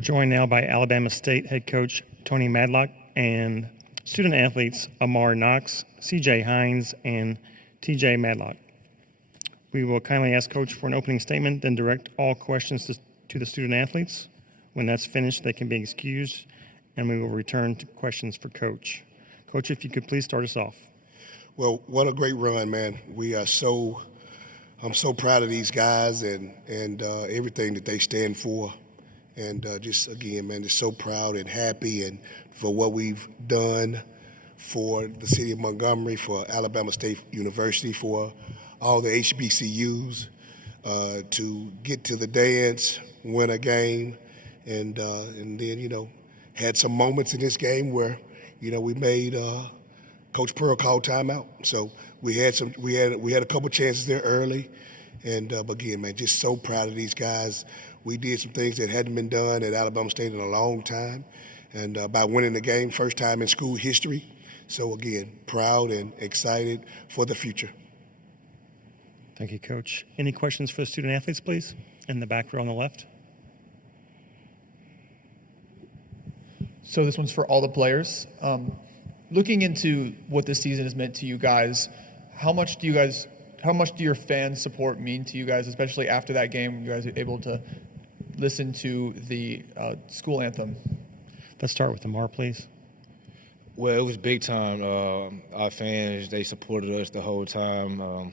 We're joined now by Alabama State head coach Tony Madlock and student athletes Amar Knox, CJ Hines, and TJ Madlock. We will kindly ask Coach for an opening statement, then direct all questions to the student athletes. When that's finished, they can be excused, and we will return to questions for Coach. Coach, if you could please start us off. Well, what a great run, man. I'm so proud of these guys and everything that they stand for. And just, again, man, just so proud and happy and for what we've done for the city of Montgomery, for Alabama State University, for all the HBCUs, to get to the dance, win a game, and then, had some moments in this game where, we made Coach Pearl call timeout. So we had a couple chances there early, and but again, man, just so proud of these guys. We did some things that hadn't been done at Alabama State in a long time, and by winning the game, first time in school history. So again, proud and excited for the future. Thank you, Coach. Any questions for the student athletes, please? In the back row on the left. So this one's for all the players. Looking into what this season has meant to you guys, how much do your fans' support mean to you guys, especially after that game, you guys are able to listen to the school anthem? Let's start with Amar, please. Well, it was big time. Our fans, they supported us the whole time.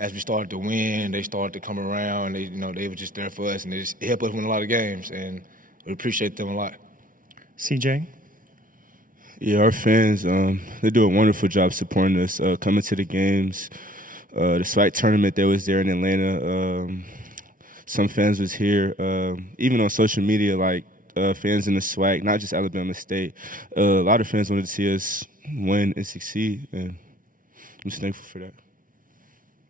As we started to win, they started to come around. They were just there for us, and it helped us win a lot of games, and we appreciate them a lot. CJ? Yeah, our fans, they do a wonderful job supporting us, coming to the games. The SWAC tournament that was there in Atlanta, some fans was here. Even on social media, like fans in the SWAC, not just Alabama State. A lot of fans wanted to see us win and succeed, and I'm just thankful for that.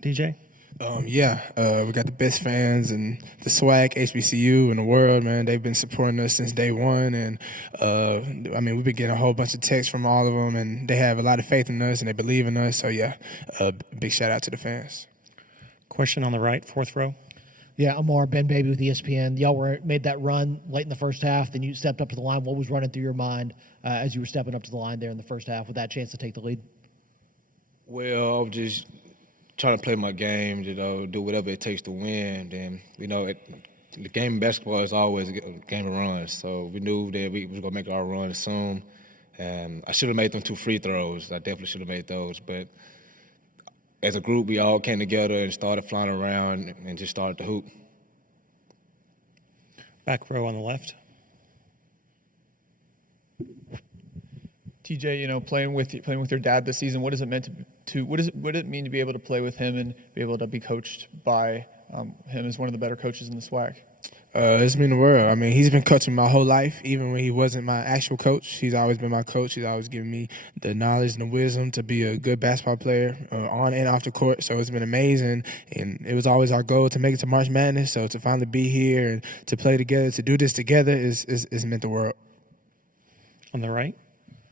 DJ? We got the best fans in the SWAC, HBCU in the world, man. They've been supporting us since day one, and we've been getting a whole bunch of texts from all of them, and they have a lot of faith in us, and they believe in us. So, big shout out to the fans. Question on the right, fourth row. Yeah, Amar, Ben Baby with ESPN. Y'all made that run late in the first half, then you stepped up to the line. What was running through your mind as you were stepping up to the line there in the first half with that chance to take the lead? Well, I was just trying to play my game, do whatever it takes to win. And, the game of basketball is always a game of runs. So we knew that we was going to make our run soon. I should have made them 2 free throws. I definitely should have made those. But as a group, we all came together and started flying around and just started to hoop. Back row on the left. TJ, playing with your dad this season, what does it mean to be able to play with him and be able to be coached by him as one of the better coaches in the SWAC? It's mean the world. He's been coaching my whole life, even when he wasn't my actual coach. He's always been my coach. He's always given me the knowledge and the wisdom to be a good basketball player on and off the court. So it's been amazing, and it was always our goal to make it to March Madness. So to finally be here and to play together, to do this together is meant the world. On the right.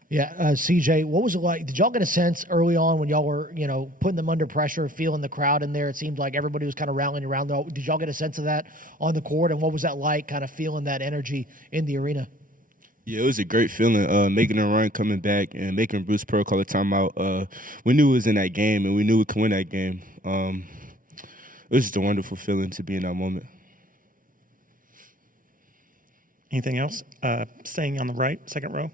Yeah, CJ, what was it like? Did y'all get a sense early on when y'all were, putting them under pressure, feeling the crowd in there? It seemed like everybody was kind of rallying around. Did y'all get a sense of that on the court, and what was that like, kind of feeling that energy in the arena? Yeah, it was a great feeling, making a run, coming back, and making Bruce Pearl call a timeout. We knew it was in that game, and we knew we could win that game. It was just a wonderful feeling to be in that moment. Anything else? Staying on the right, second row.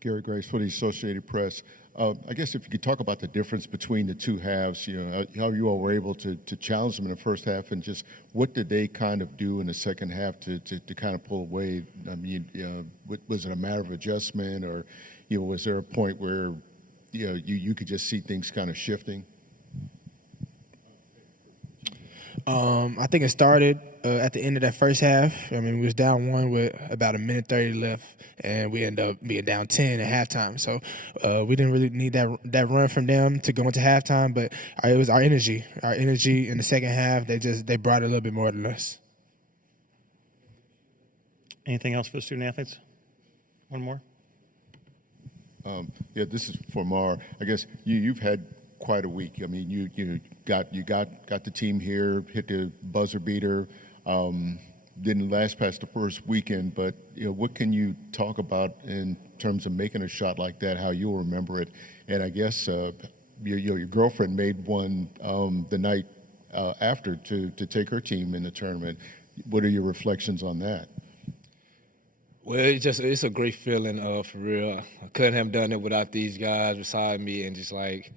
Gary Grace for the Associated Press. I guess if you could talk about the difference between the two halves, how you all were able to challenge them in the first half, and just what did they kind of do in the second half to kind of pull away? Was it a matter of adjustment, or was there a point where you could just see things kind of shifting? I think it started at the end of that first half. We was down 1 with about 1:30 left, and we ended up being down 10 at halftime. So we didn't really need that run from them to go into halftime, but it was our energy. Our energy in the second half, they brought it a little bit more than us. Anything else for the student athletes? One more. This is for Mar. I guess you've had quite a week. You got the team here, hit the buzzer beater. Didn't last past the first weekend, but what can you talk about in terms of making a shot like that? How you'll remember it? And I guess your girlfriend made one the night after to take her team in the tournament. What are your reflections on that? Well, it's a great feeling, for real. I couldn't have done it without these guys beside me, and just like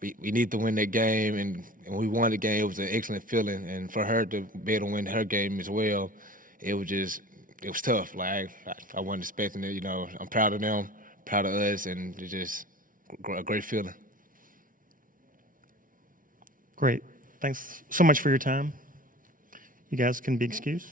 we need to win that game, and we won the game. It was an excellent feeling, and for her to be able to win her game as well, it was tough. Like I wasn't expecting it. I'm proud of them, proud of us, and it's just a great feeling. Great. Thanks so much for your time. You guys can be excused.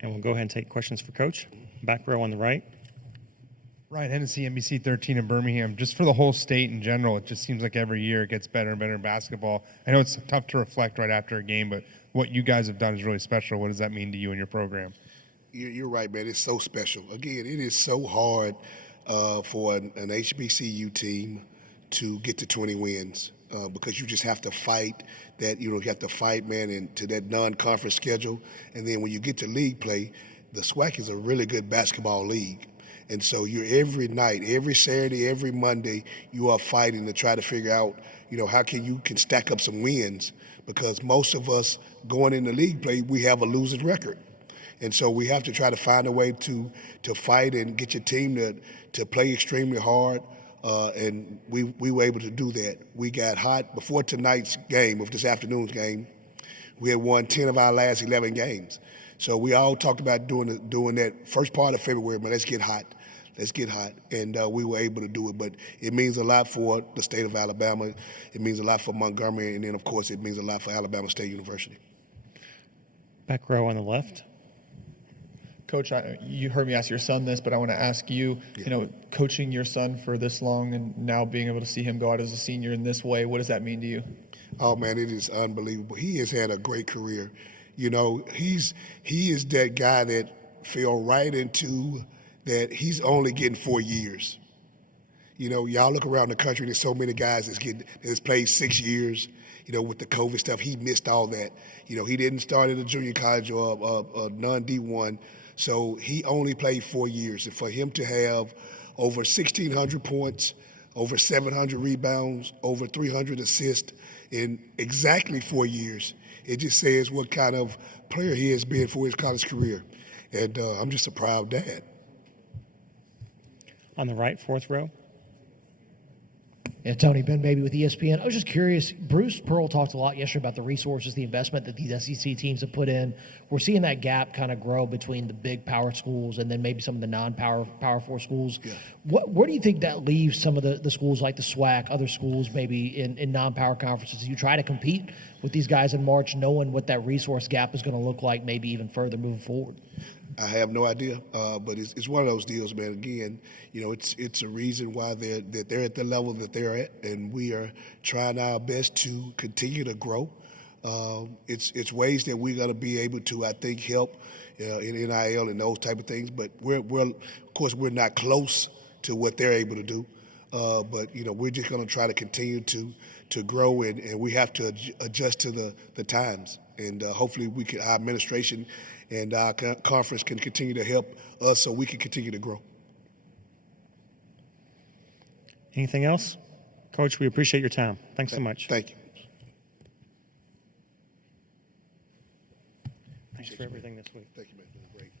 And we'll go ahead and take questions for Coach. Back row on the right. Ryan Hennessy, NBC 13 in Birmingham. Just for the whole state in general, it just seems like every year it gets better and better in basketball. I know it's tough to reflect right after a game, but what you guys have done is really special. What does that mean to you and your program? You're right, man. It's so special. Again, it is so hard for an HBCU team to get to 20 wins because you just have to fight that. You have to fight, man, into that non-conference schedule. And then when you get to league play, the SWAC is a really good basketball league. And so you're every night, every Saturday, every Monday, you are fighting to try to figure out, how you can stack up some wins, because most of us going into league play, we have a losing record. And so we have to try to find a way to fight and get your team to play extremely hard. And we were able to do that. We got hot before tonight's game, of this afternoon's game. We had won 10 of our last 11 games. So we all talked about doing that first part of February, but let's get hot. And we were able to do it. But it means a lot for the state of Alabama. It means a lot for Montgomery. And then, of course, it means a lot for Alabama State University. Back row on the left. Coach, you heard me ask your son this, but I want to ask you, coaching your son for this long and now being able to see him go out as a senior in this way, what does that mean to you? Oh, man, it is unbelievable. He has had a great career. He is that guy that fell right into that he's only getting 4 years. Y'all look around the country, there's so many guys that's played 6 years. With the COVID stuff, he missed all that. He didn't start at a junior college or a non-D1. So he only played 4 years. And for him to have over 1,600 points, over 700 rebounds, over 300 assists in exactly 4 years, it just says what kind of player he has been for his college career. And I'm just a proud dad. On the right, fourth row. Yeah, Tony, Ben Baby with ESPN. I was just curious. Bruce Pearl talked a lot yesterday about the resources, the investment that these SEC teams have put in. We're seeing that gap kind of grow between the big power schools and then maybe some of the non-power 4 schools. Yeah. Where do you think that leaves some of the schools like the SWAC, other schools maybe in non-power conferences? You try to compete with these guys in March, knowing what that resource gap is going to look like maybe even further moving forward. I have no idea, but it's one of those deals, man. Again, it's a reason why they're at the level that they're at, and we are trying our best to continue to grow. It's ways that we're going to be able to, I think, help in NIL and those type of things. But we're of course we're not close to what they're able to do. But we're just going to try to continue to grow, and we have to adjust to the times, and hopefully our administration and our conference can continue to help us so we can continue to grow. Anything else? Coach, we appreciate your time. Thanks so much. Thank you. Thanks for everything this week. Thank you, man. Great.